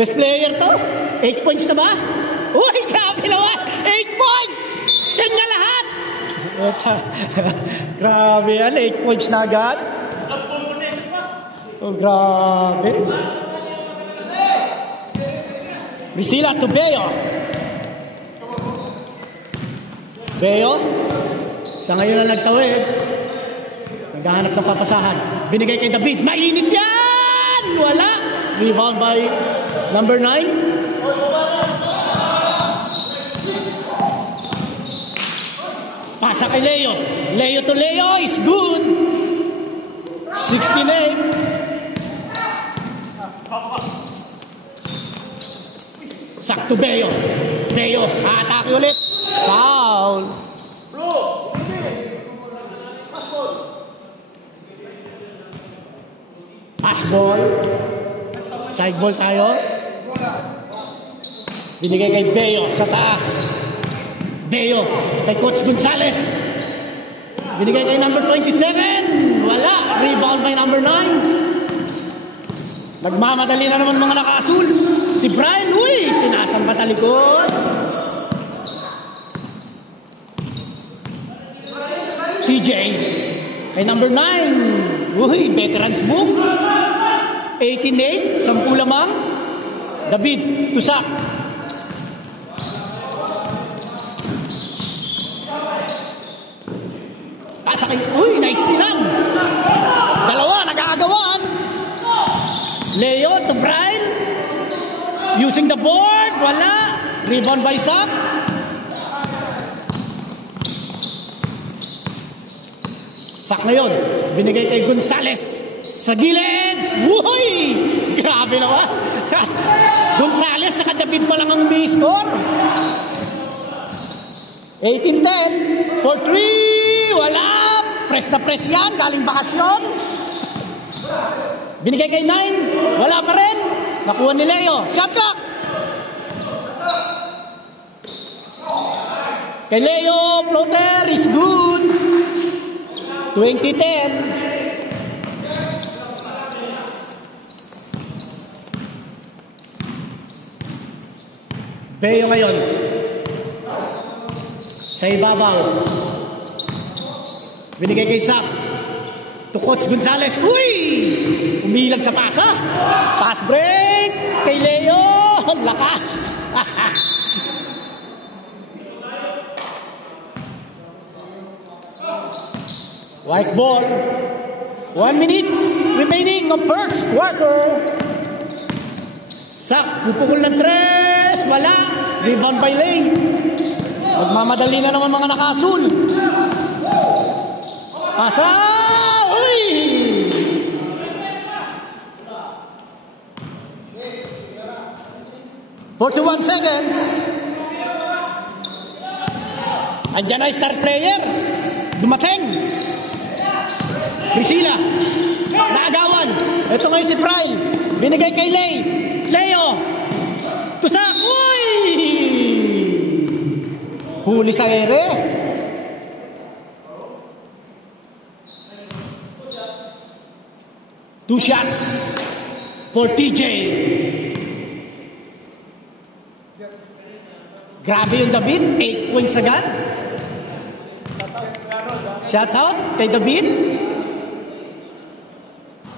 Best player to. 8 points na ba? Uy, grabe naman. 8 points. Kanya lahat. Grabe yan. 8 points na agad. Oh, grabe. Priscilla to Beo. Beo. Sa ngayon na nagtawid. Naghahanap ng papasahan. Binigay kay David. Mainit yan! Wala. Rebound by number 9. Pasa kay Leo. Leo to Leo is good. 16-8. Sakto Beo. Beo. Atake ulit. Foul. Pass ball. Side ball tayo. Binigay kay Beo sa taas. Beo kay Coach Gonzales. Binigay kay number 27. Wala. Rebound by number 9. Nagmamadali na naman mga naka-asul. Si Brian, uy! Pinasang patalikod. TJ kay number 9. Uy, veterans book. 18-8. 10 lamang. David, tusak. Pasa kay... Uy, nice tilang. Dalawa, nag-aagawan. Leo to Brian. Using the board. Wala. Rebound by Sam. Sak na yun. Binigay kay Gonzales. Sa gilid. Uy! Grabe naman. Gonzales, nakadabid pa lang ang B-score. 18-10. For 3. Wala. Press na press yan. Galing bakasyon. Binigay kay 9. Wala pa rin. Nakuha ni Leo. Shot clock. Kay Leo, floater is good. 20-10. Beo ngayon. Sa ibabaw. Binigay kay Sam. To Coach Gonzales. Uy! Umilag sa pasa. Pass break. Kay Leo. Lakas. White ball. 1 minute remaining of first quarter. Sak. Pupukul ng 3. Wala. Rebound by Lane. Magmamadali na naman mga nakasul. Pasa. Uy! "41 seconds. Andiyan na star player. Dumating. Priscilla. Naagawan. Ito ngayon si Prime. Binigay kay Leo. Tusak. Uy! Huli sa ere. Two shots for TJ. Grabe yung David. 8 points agad. Shout out kay David.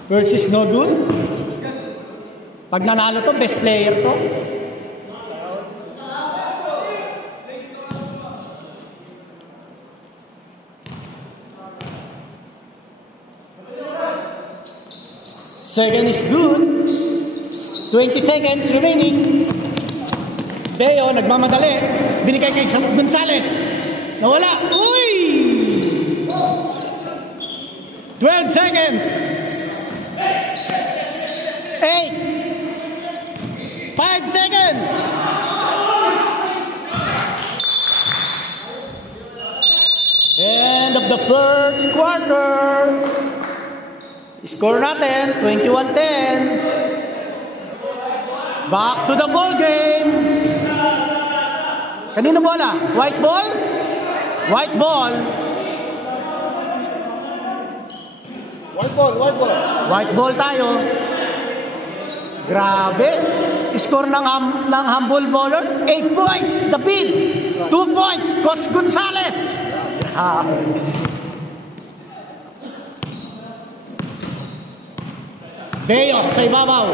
Versus no good. Pag nanalo to, best player to. Second is good. 20 seconds remaining. Beo, nagmamadali. Binigay kay Gonzales. Nawala. Uy! 12 seconds. 8. 5 seconds. End of the first quarter. Score natin, 21-10. Back to the ball game. Kanino bola? White ball? White ball. White ball, white ball. White ball tayo. Grabe. Score ng Humble Bowlers, 8 points. David, 2 points. Coach Gonzales. Beo sa ibabaw.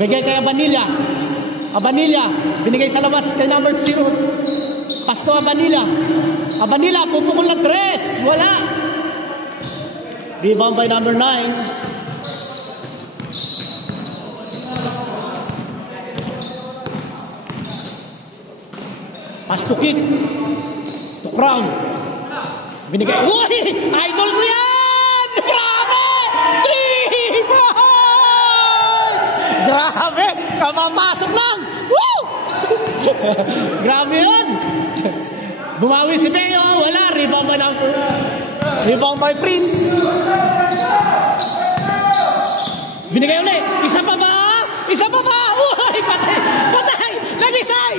Bigay kay Abanilla. Abanilla, binigay sa labas kay number 0. Pasto Abanilla. Abanilla, pupukol na 3. Wala. Rebound by number 9. Pass to kick. To Crown. Binigay. Uy! Idol ko yan! Grabe! 3 points! Grabe! Kamapasok lang! Woo! Grabe yun! Bumawi si Beo. Wala. Rebound by Prince. Binigay ulit. Isa pa ba? Isa pa ba? Uy! Patay! Patay! Nagisay!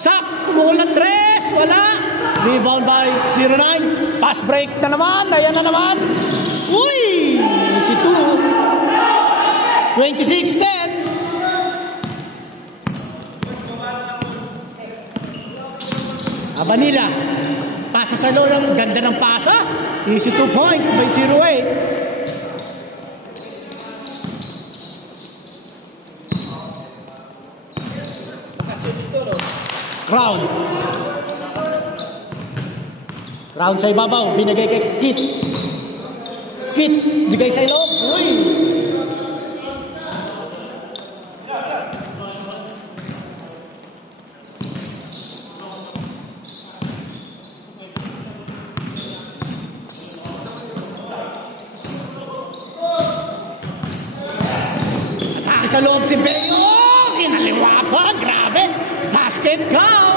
Sak! Kumukul ng 3! Wala! Rebound by 09. Pass break na naman. Ayan na naman. Uy! Si 2. 26-10. Abanilla. Pasa sa loob. Ganda ng pasa. Easy 2 points by 08. Crown. Crown sa ibabaw. Binigay kay Kit. Kit. Bigay sa ilog. Uy! Atake sa loob si Beo. Kinaliwa pa. Grabe. Basket count.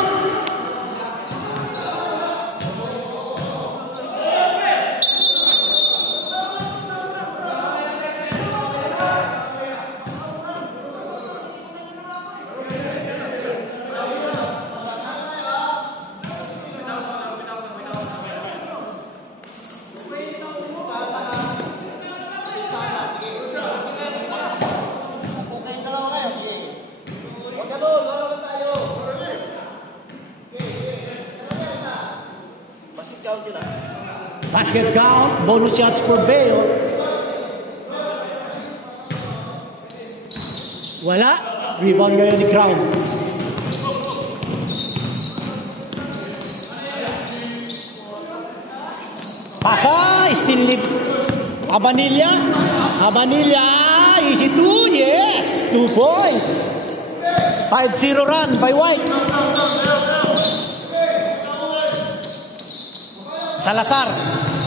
Basket count, bonus shots for Beo. Wala. Rebound ngayon ni Crown. Pasa, still lead. Abanilla. Abanilla, easy 2, yes. 2 points. 5-0 run by White. Salazar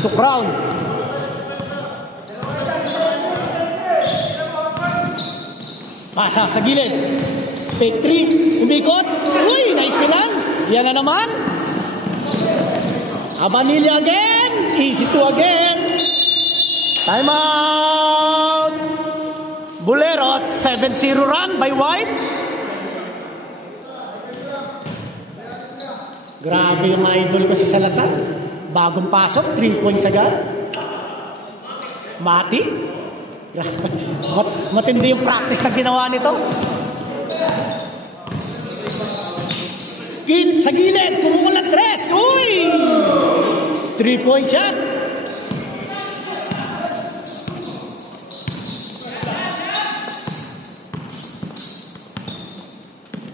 to Crown. Pasa sa gilid. Take 3. Umikot. Uy, nice lang. Yan na naman. Abanilla again. Easy 2 again. Time out. Buleros. 7-0 run by White. Grabe yung idol ko si Salazar. Bagong pasok, 3 points agad. Mati. Matindi yung practice na ginawa nito. Sa gilid, kumukul ng 3. Uy! 3-point shot.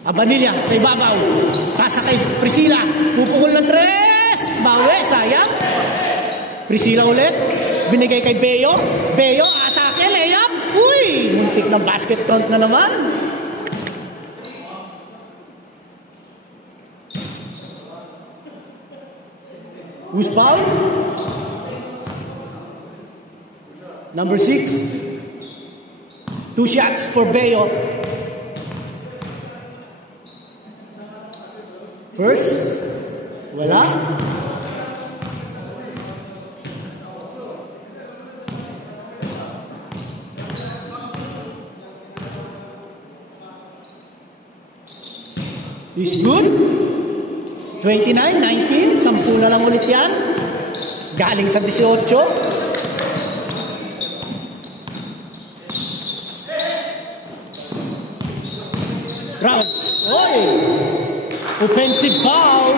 Abanilla sa ibabaw. Pasa kay Priscilla. Pupukul ng 3. Bawe, sayang. Priscilla ulit. Binigay kay Beo. Beo, atake, layup. Uy! Muntik ng basket count na naman. Who's foul? Number 6. 2 shots for Beo. First. Wala. Is good. 29, 19. 10 na lang ulit yan. Galing sa 18. Round. Oy! Offensive foul.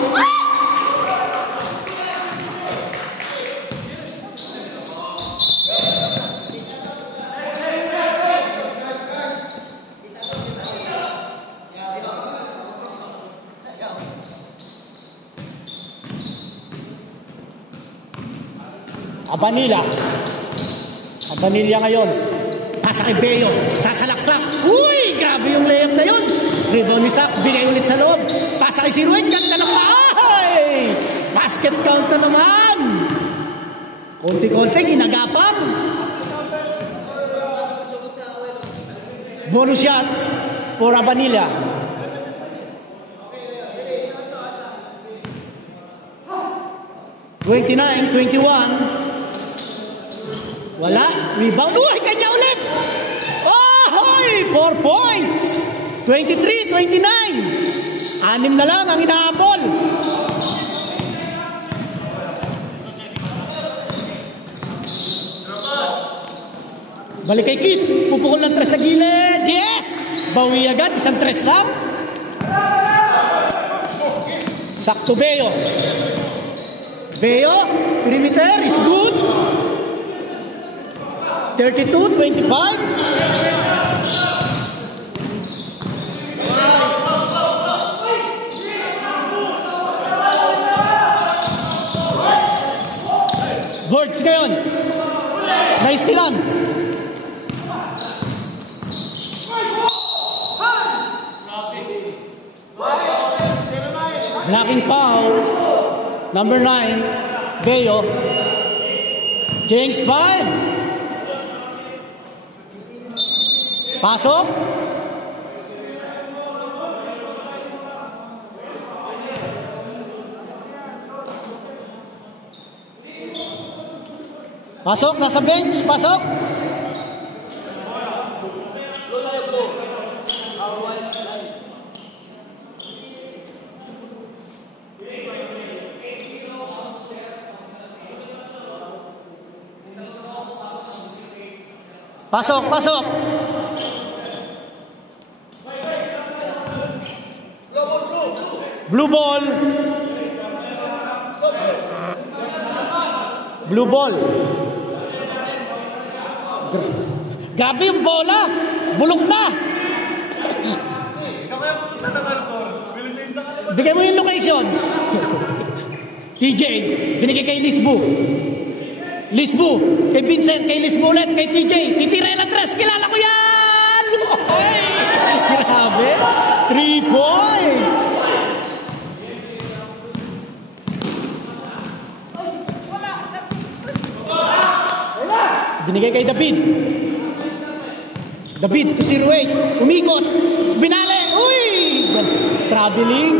Abanilla ngayon. Pasa kay Beo. Sasalaksak. Uy! Grabe yung layup na yun. Rebound ni Sak. Binay ulit sa loob. Pasa kay Siruet. Ganda ng pahay! Basket count na naman. Konti-konti. Ginagapang. Bonus shots for Abanilla. (29, 21). Wala. Rebound. Uy! Kanya ulit! Ahoy! 4 points! 23-29. 6 na lang ang inaapol. Balik kay Kit. Pupukol ng 3 sa gilid. Yes! Bawi agad. Isang 3 lang. Sakto Beo. Beo. Perimeter is good. 32-25. Birds ngayon. Naistilan. Blocking foul. Number 9. Beo. James 5. Pasok. Pasok, nasa bench. Pasok. Pasok, pasok. Blue ball. Blue ball. Grabe yung bola. Bulok na. Bigay mo yung location. TJ, binigay kay Lisbu. Lisbu, kay Vincent, kay Lisbu ulit, kay TJ. Titira na 3. Kilala ko yan. Grabe. 3 points. Binigay kay David. David to Siruet. Umikot. Binale. Uy! Traveling.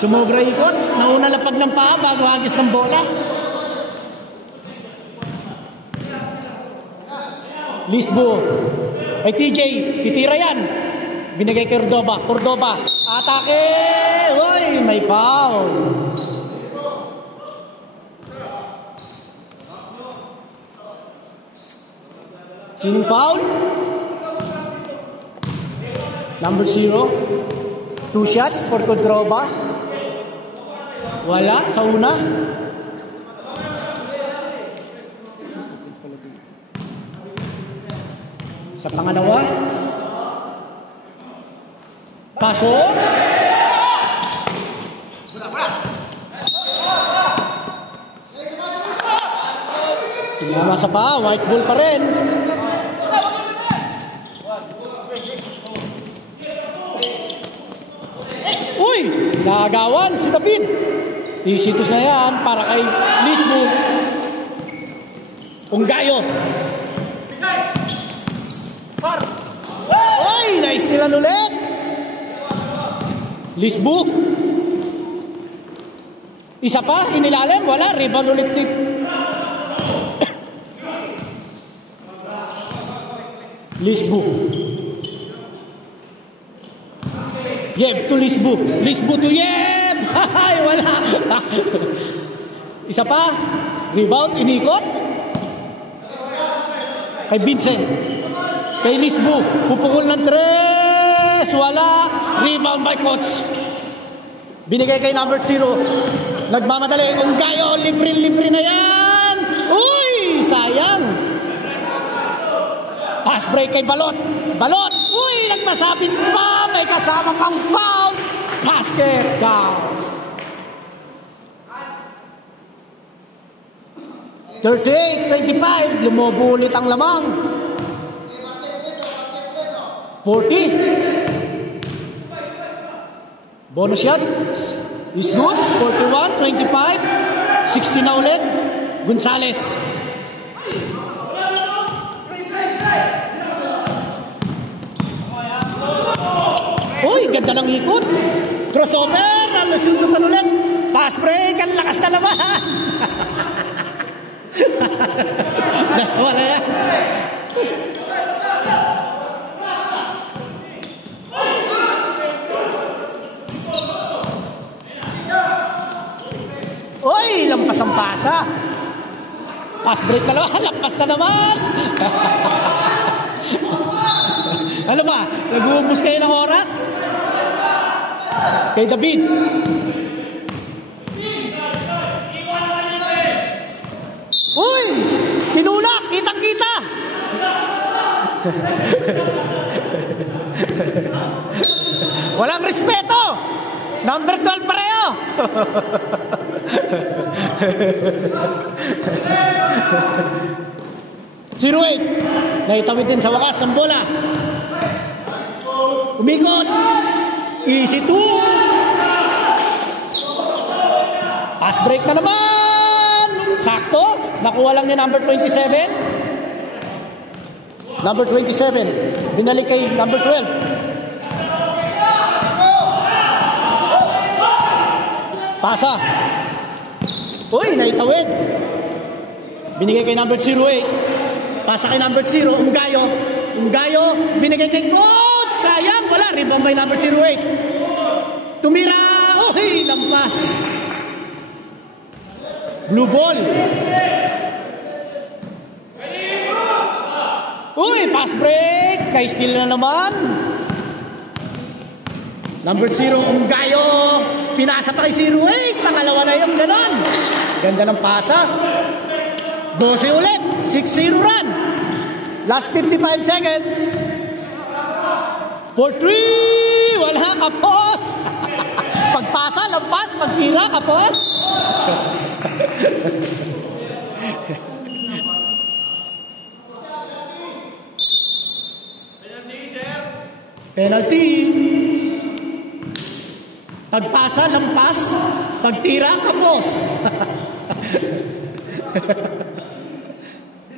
Sumobra ikot. Nauna lapag ng paa bago hagis ng bola. Lisbo. Ay TJ. Titira yan. Binigay kay Cordoba. Cordoba. Atake. Uy! May foul. Sinong foul? Number 0. 2 shots for Cordoba. Wala sa una. Sa pangalawa. Pasok. Tumama sa paa. White ball pa rin. Uy! Naagawan si David. Isitos na yan para kay Lisbu. Unggayo. Uy! Naistilan ulit. Lisbu. Isa pa, inilalim. Wala. Rebound ulit ni Lisbu. Yeb to Lisbu. Lisbu to Yeb. Ay, wala. Isa pa. Rebound, inikot. Kay Vincent. Kay Lisbu. Pupukol ng 3. Martinez, wala. Rebound by Coach. Binigay kay number 0. Nagmamadali. Unggayo, libre-libre na yan. Uy, sayang. Pass break kay Balot. Balot. Uy, nagmasabit pa. May kasama pang foul. Basket down. 38-25. Lumobo ulit ang lamang. 40. Bonus shot is good. 41-25. 60 na ulit. Gonzales. Uy, ganda ng ikot. Crossover. Nalusundutan ulit. Pass break. Ang lakas na naman. Wala yan. Uy, lampas ang pasa. Pass break na naman. Lampas na naman. Ano ba? Nag-uubos kayo ng oras? Kay David. Uy! Tinulak! Kitang-kita! Walang respeto! Number 12 pareho! Zero 8. Naitawid din sa wakas ng bola. Umikot. Easy 2. Pass break na naman. Sakto. Nakuha lang ni number 27. Number 27. Binalik kay number 12. Pasa. Uy, naitawid. Binigay kay number 08. Pasa kay number 0. Unggayo. Unggayo. Binigay kay Coach. Sayang. Wala. Rebound by number 08. Tumira. Uy, lampas. Blue ball. Uy, pass break. Kay steal na naman. Number 0, Unggayo. Pinasa pa kay 08. Pangalawa na yung ganon. Ganda ng pasa. 12 ulit. 6-0 run. Last 55 seconds. For 3. Wala, kapos. Pagpasa, lampas. Pagtira, kapos. Penalty. Pagpasa, lampas. Pagtira, kapos.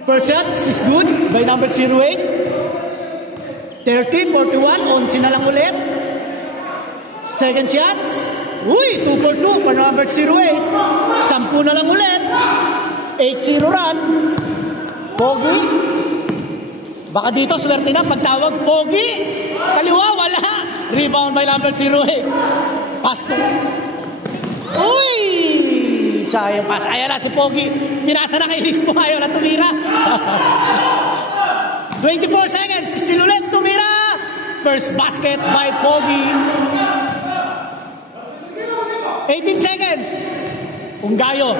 First shot is good by number 08. 30, 41. 11 na lang ulit. Second shot. Uy, 2 for 2 for number 08. 10 na lang ulit. 8-0 run. Pogi. Baka dito swerte na pagtawag. Pogi. Kaliwa, wala. Rebound by number 08. Pass to. Uy! Sayang pass. Ayan na si Pogi. Pinasa na kay Lisbo. Ayaw na tumira. 24 seconds. Still ulit tumira. First basket by Pogi. 18 seconds. Unggayo.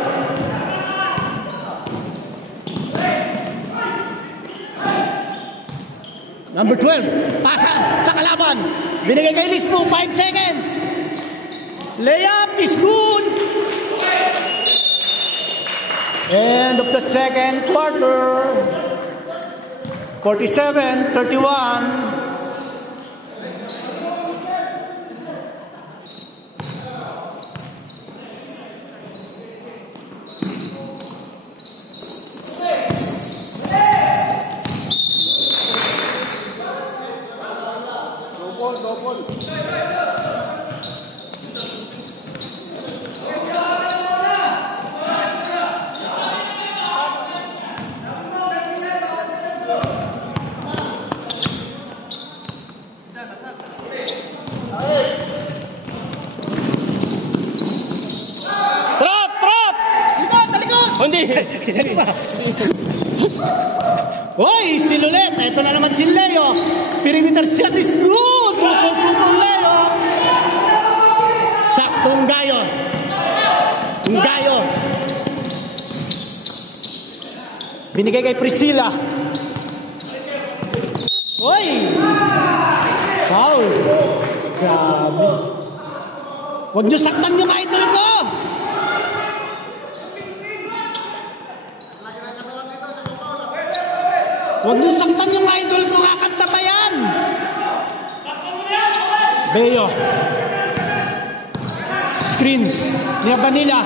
Number 12. Pasa sa kalaban. Binigay kay Lisbo. 5 seconds. Layup is good. End of the second quarter. 47-31. Uy, still ulit. Ito na naman si Leo. Perimeter shot is good. Tukong Leo. Saktong Gayo. Gayo. Binigay kay Priscilla. Oy! Foul. Grabe. Huwag niyo saktan yung idol ko. Huwag niyo saktan yung idol ko. Kakanta pa yan. Beo. Screen. Nia Vanilla.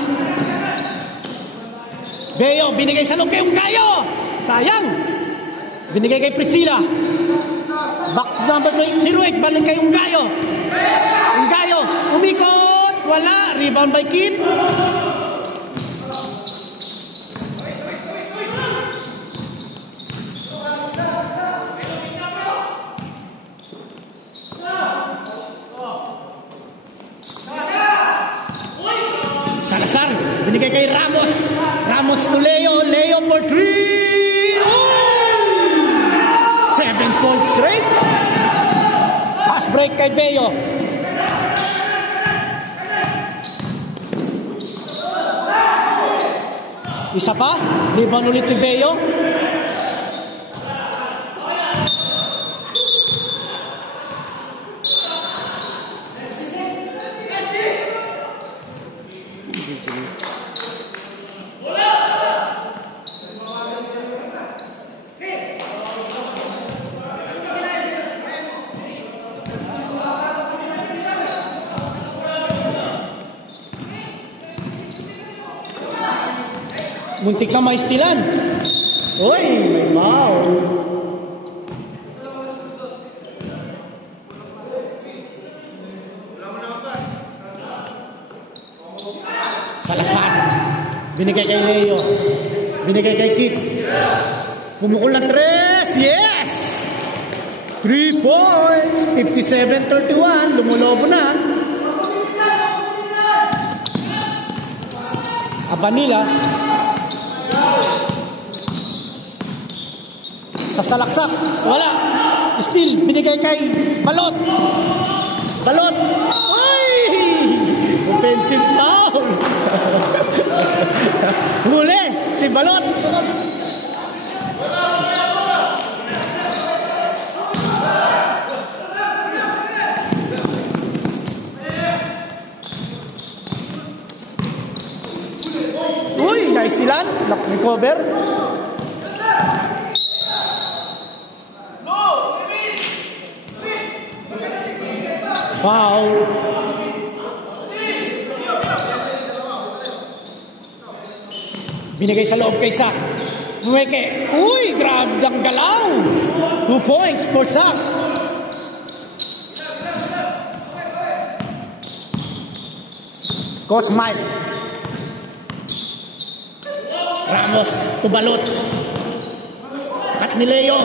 Beo. Binigay sa loob kayong Gayo. Sayang. Binigay kay Priscilla. Back number 08. Balik kayong Gayo. Yung Gayo. Umikot. Wala. Rebound by Kid. Salazar, binigay kay Ramos. Ramos to Leo. Leo for 3. 7 points straight. Pass break kay Beo. Isa pa. Rebound ulit kay Beo. Muntik na maistilan. Uy, may foul. Salazar. Binigay kay Leo. Binigay kay Kik. Pumukul na 3. Yes! 3 points. 57-31. Lumulobo na. Abanila. Sa salaksak. Wala. Still. Binigay kay Balot. Balot. Ay! Offensive foul. Huli. Si Balot. Uy, nice nilan. Recover. Foul. Binigay sa loob kay Sak. Pumeke. Uy, grabe ang galaw. 2 points for Sak. Coach Mike. Ramos to Balot. Kat ni Leo.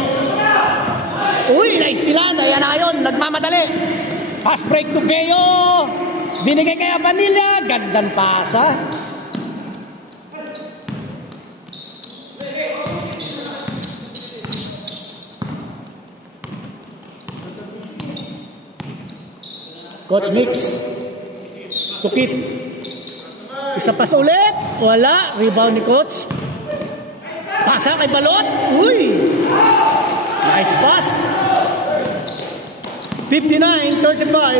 Uy, naistilan. Ayan na yun. Nagmamadali. Pass break to Beo. Binigay kay Abanilla. Gandang pasa. Coach Mix. Tukit. Isa pas ulit. Wala. Rebound ni Coach. Pasa kay Balot. Uy. Nice pass. 59-35.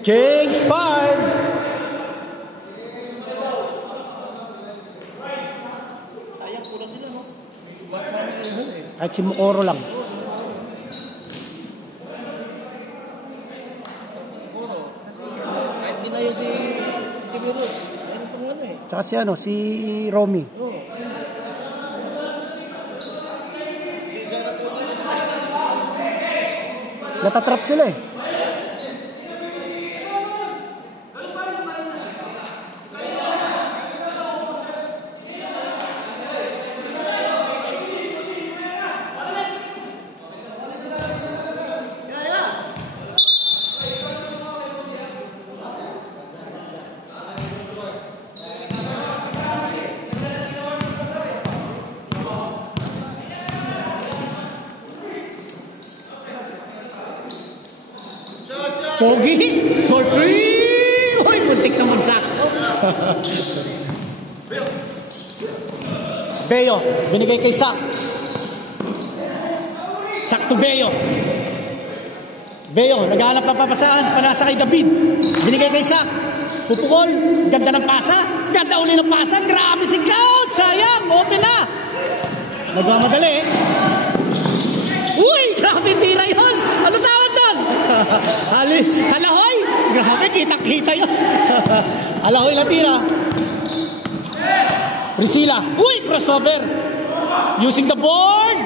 Change 5. Kahit si Mukoro lang. Kahit din na yun si Timirus. Ayun pang ano eh. Tsaka si ano, si Romy. Natatrap sila eh. Pogi, for 3. Uy, puntik na magsakto. Beo, binigay kay Sak. Sak to Beo. Beo, naghahanap ng papasaan, panasa kay David. Binigay kay Sak. Pupukol, ganda ng pasa. Ganda uli ng pasa. Grabe si Cloud. Sayang, open na. Nagmamadali. Uy, grabe tira yun. Ano tawag doon? Alahoy. Grabe, kita-kita yun. Alahoy na tira. Priscilla. Uy, crossover. Using the board.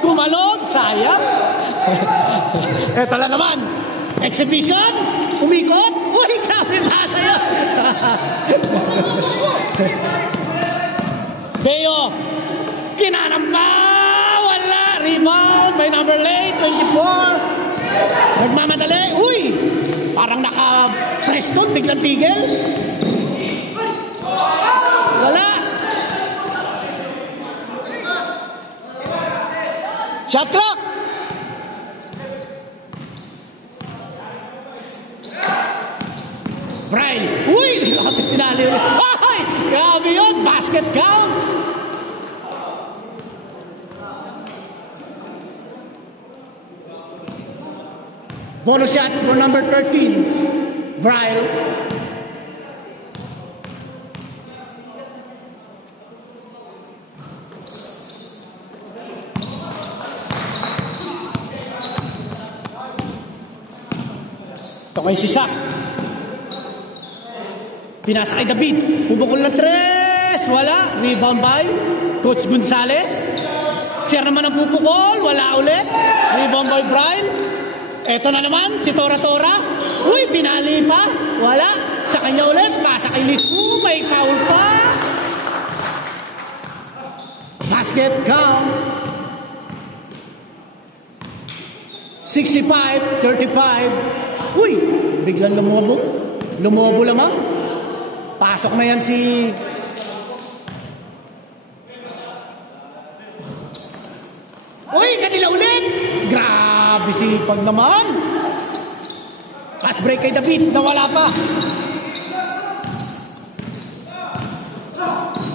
Kumalog. Sayang. Eto lang naman. Exhibition. Umikot. Uy, grabe pasa yun. Beo. Kinanamba. Wala. Rebound by number 24. Nagmamadali. Uy. Parang naka-press doon. Biglang tigil. Wala. Shot clock. Brian. Uy. Grabe pinali. Ay. Grabe yun. Basket count. Bonus shots for number 13. Brian. Ito kay si Sak. Pinasa kay David. Pubukol na 3. Wala. Rebound by Coach Gonzales. Siya naman ang pupukol. Wala ulit. Rebound by Brian. Eto na naman, si Tora Tora. Uy, pinali pa. Wala. Sa kanya ulit. Pasa kay Lisu. May foul pa. Basket count. 65-35. Uy, biglang lumobo. Lumobo lamang. Pasok na yan si... Uy, kanila ulit. Grabe si Pag naman. Pass break kay David. Nawala pa.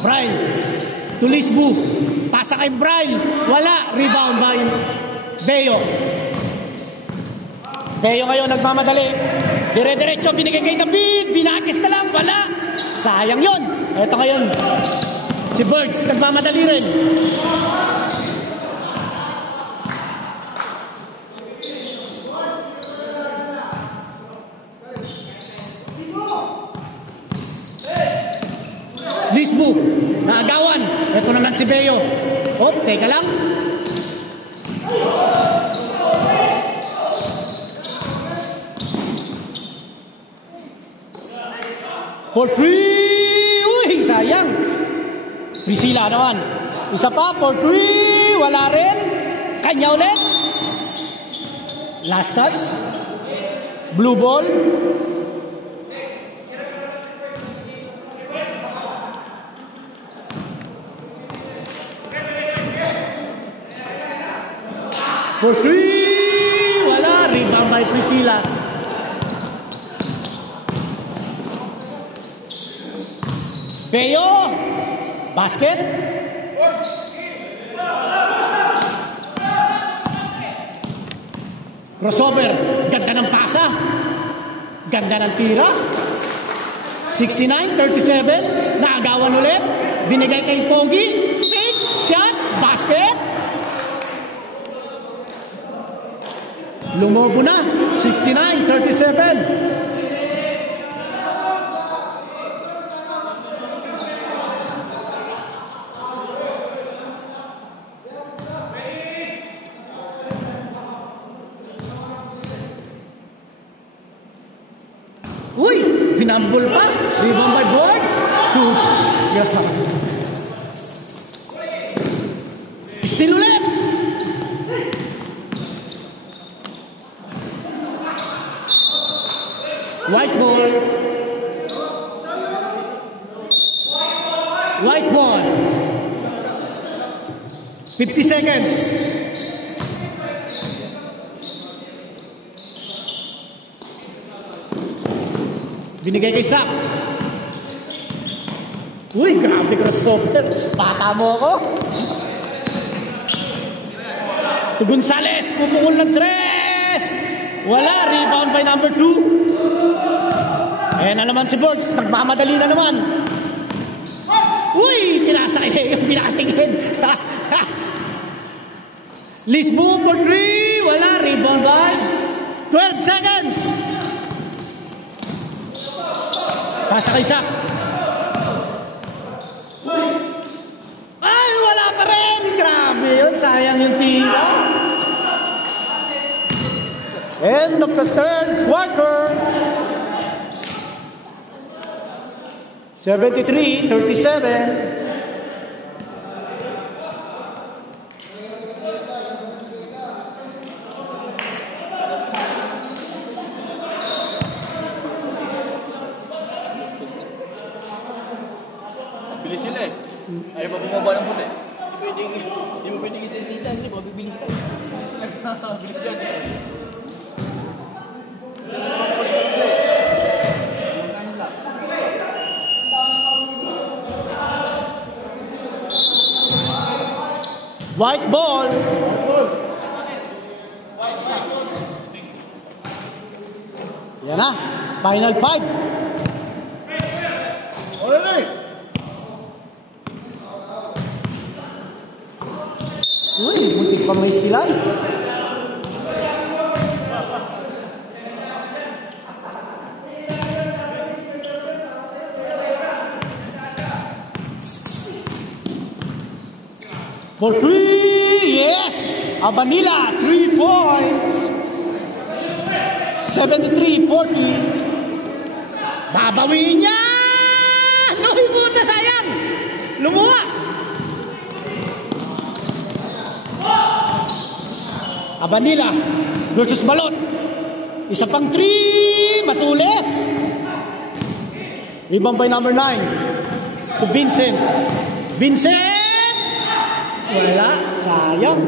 Brian. To Lisbu. Pasa kay Brian. Wala. Rebound by Beo. Beo ngayon nagmamadali. Dire-diretso binigay kay David. Binakis na lang. Wala. Sayang yun. Ito ngayon. Si Birds nagmamadali rin. Lisbu, naagawan. Ito naman si Beo. Oh, teka lang. For 3. Uy, sayang. Priscilla naman. Isa pa, for 3. Wala rin. Kanya ulit. Last touch. Blue ball. For 3. Wala. Rebound by Priscilla. Beo. Basket. Crossover. Ganda ng pasa. Ganda ng tira. 69-37. Naagawan ulit. Binigay kay Pogi. Fake shots. Basket. Lumobo na. 69-37. Uy! Pinambol pa. Rebound by Boards. 2. Yes, ma'am. Still ulit. White ball. White ball. 50 seconds. Binigay kay Sak. Uy, grabe crossover. Bata mo ako. To Gonzales, pupukol ng 3. Wala, rebound by number 2. Ayan na naman si Borgs, nagmamadali na naman. Uy, kinasa yung pinakatingin. Lisbo for 3. Wala, rebound by 12 seconds. Pasa kay Sak. Ay, wala pa rin. Grabe yun, sayang yung tira. End of the third quarter. 73-37. Bilis sila eh. Ayaw pa bumaba ng puti. Hindi mo pwedeng isisita kasi mabibilis lang. Bilis yan eh. White ball. Yan na. Final 5. Uy, butik pa may istilan. For 3, yes! Abanila, 3 points. 73-40. Babawiin niya! Uy, puta, sayang! Lumuha! Abanila versus Balot. Isa pang 3, matulis. Rebound by number 9 to Vincent. Vincent! Wala, sayang.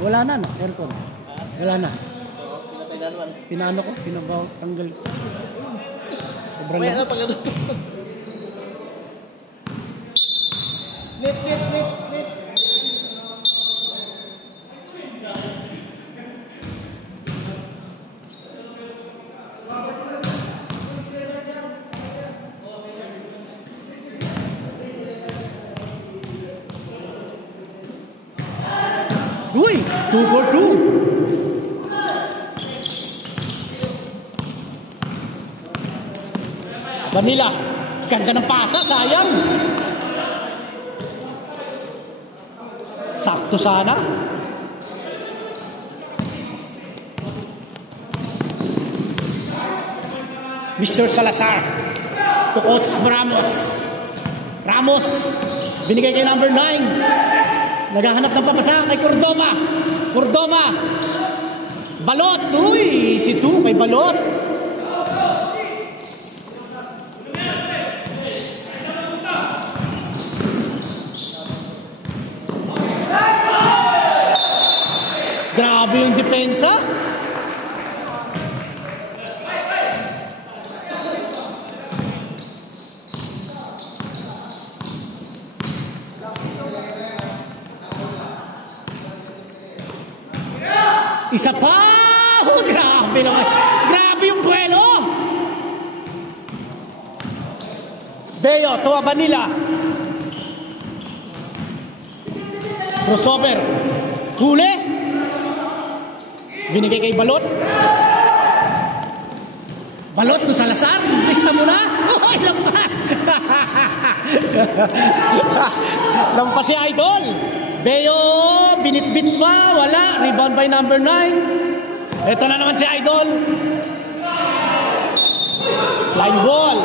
Wala na, no? Aircon. Wala na. Pinatay na naman. Pinano ko, pinabaw, tanggal. Sobrang May ano pag ano. Net. Uy, 2 for 2. Vanilla, ganda ng pasa, sayang. Sakto sana. Mr. Salazar to Coach Ramos, binigay kay number 9. Naghahanap ng papasa kay Cordoma. Balot. Uy, si 2 kay Balot. Grabe yung depensa. Isa pa! Oh, grabe naman. Grabe yung duelo. Beo, to Abanila. Crossover. Huli. Binigay kay Balot. Balot to Salazar. Pista mo na. Oh, lampas. Lampas si Idol. Beo, binitbit pa, wala. Rebound by number 9. Ito na naman si Idol. Line ball.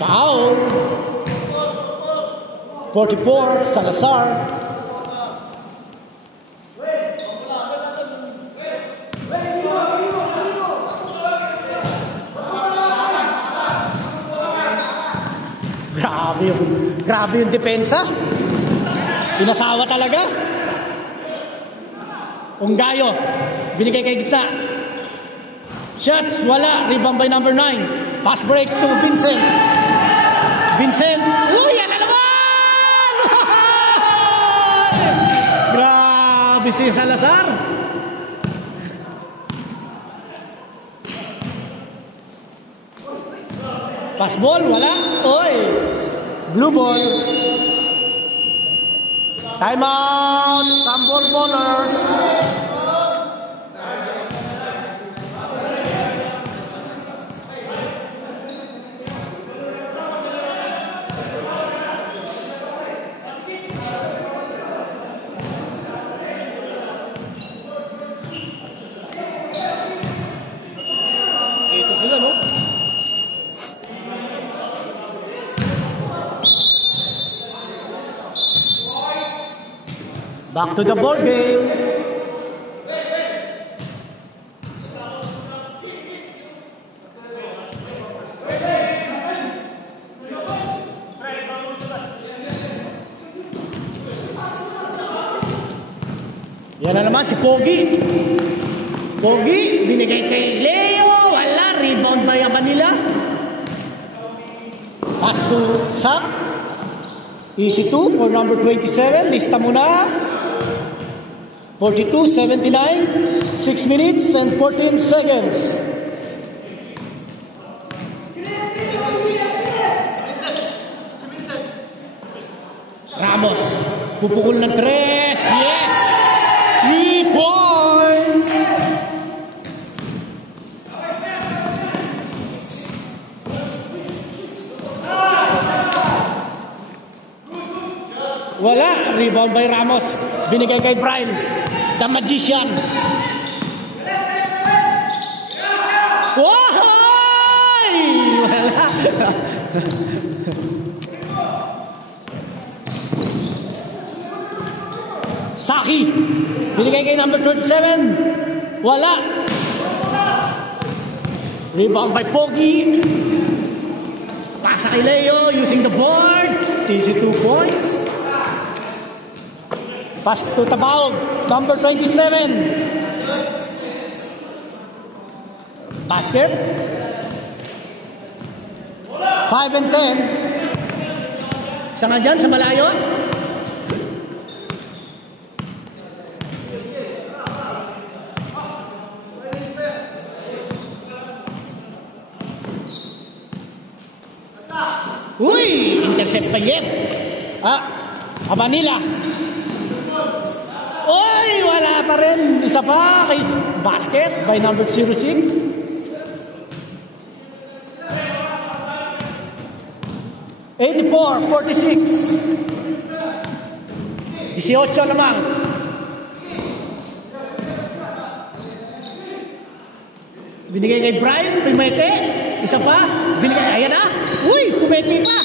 Foul. 44, Salazar. Grabe yung depensa. Inasawa talaga. Unggayo. Binigay kay gitna. Shots, wala. Rebound by number 9. Pass break to Vincent. Vincent. Uy, yan na naman! Grabe si Salazar. Pass ball, wala. Oy. Blue ball. Time out. Tambol ballers. Ito sila, no? Back to the ball game. Yan na naman si Pogi. Pogi, binigay kay Leo. Wala, rebound by Abanila. Pass to Sak. Easy 2 for number 27. Lista mo na. 42-79. 6 minutes and 14 seconds. Ramos. Pupukul ng 3. Yes! 3 points! Wala. Rebound by Ramos. Binigay kay Brian. The Magician. Wow! Wala. Saki. Binigay kay number 27. Wala. Rebound by Pogi. Pasa kay Leo using the board. Easy 2 points. Pass to Tabaog, number 27. Basket. 5 and 10. Sa nga dyan, sa malayo. Uy! Intercept pa yet. Abanila. Uy! Wala pa rin. Isa pa kay basket by number 06. $84, 46. 18 naman. Binigay kay Brian, Pimete. Isa pa. Binigay, ayan na. Uy! Pumete pa.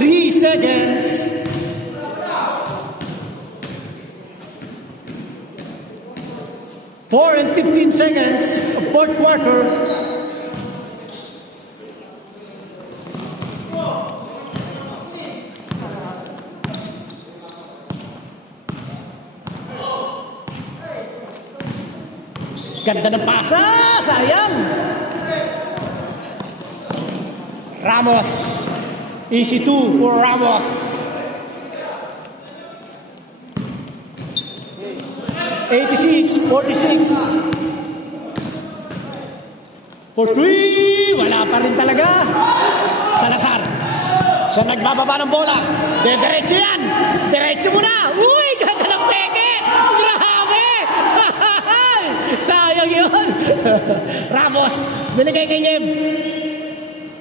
3 seconds. Four and 15 seconds of fourth quarter. Ganda ng pasa! Sayang! Ramos. Easy 2 for Ramos. 86, 46. For 3. Wala pa rin talaga. Salazar. Siya nagbababa ng bola. Diretso yan. Diretso mo na. Uy, ganda ng peke. Grabe. Sayang yun. Ramos. Binigay kay Yem.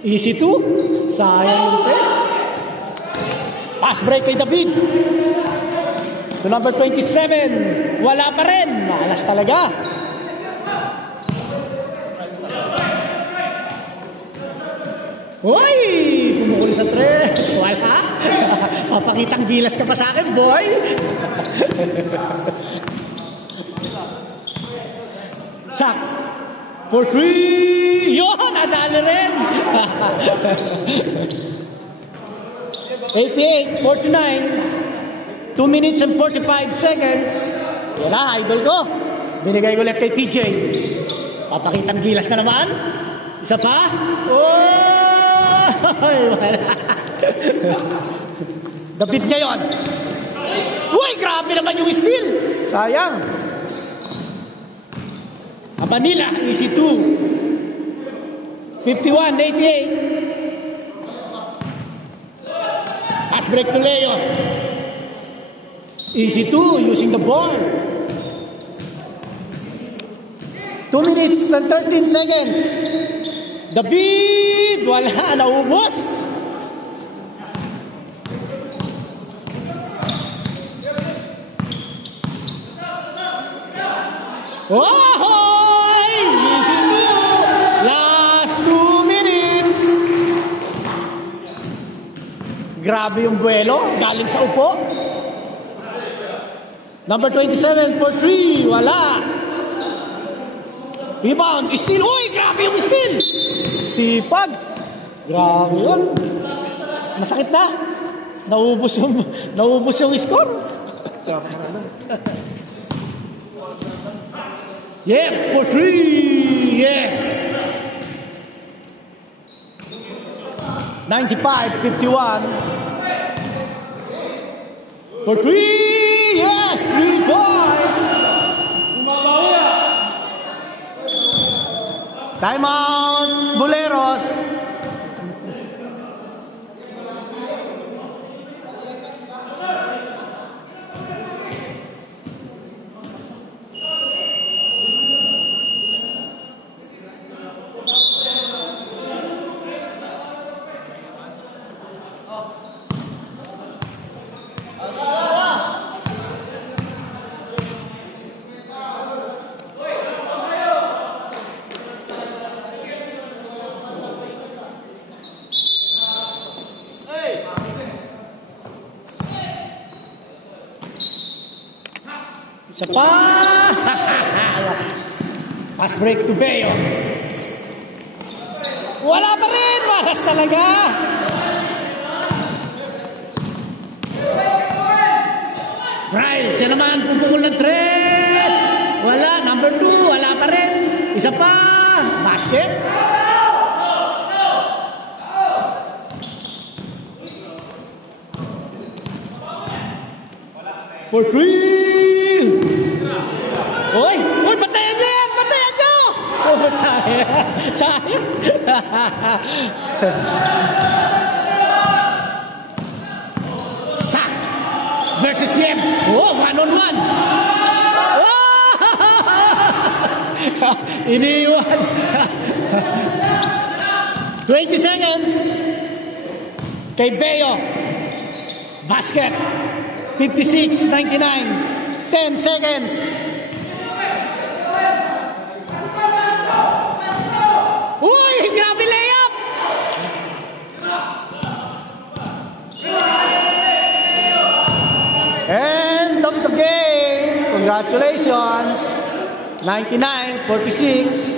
Easy 2. Sayang yun peke. Pass break kay David. To number 27. Wala pa rin. Malas talaga. Uy! Pumukuli sa 3. Wala. Papakitang gilas ka pa sa akin, boy. Sak. For 3. Yun! Nadali rin. 88-49. 2 minutes and 45 seconds. Wala, idol ko. Binigay ko ulit kay TJ. Papakitang gilas na naman. Isa pa. Oh! Wala. David ngayon. Uy, grabe naman yung steal. Sayang. Manila, easy 2. 51-88. Pass break to Leo. Easy 2, using the ball. 2 minutes and 13 seconds. David, wala, naubos. Ohoy! Easy 2. Last 2 minutes. Grabe yung buwelo, galing sa upo. Number 27 for 3, wala. Rebound, steal. Uy, grabe yung steal. Sipag. Grabe yun. Masakit na. Naubos yung score. Yeah, for 3. Yes. 95-51. For 3. Yes, 3 points. Timeout, Buleros. Isa pa! Pass break to Beo. Wala pa rin! Malas talaga! Bryce, yan naman, pupukul ng 3. Wala, number 2, wala pa rin. Isa pa! Basket! For 3! Uy! Uy! Patayan nyo yan! Patayan nyo! Oh, sayang! Sayang! Sak! Versus Yem! Oh! 1-on-1! Oh! Iniiwan! 20 seconds! Kay Beo! Basket! 56-99. 10 seconds. Uy! Grabe layup! End of the game. Congratulations. 99-46.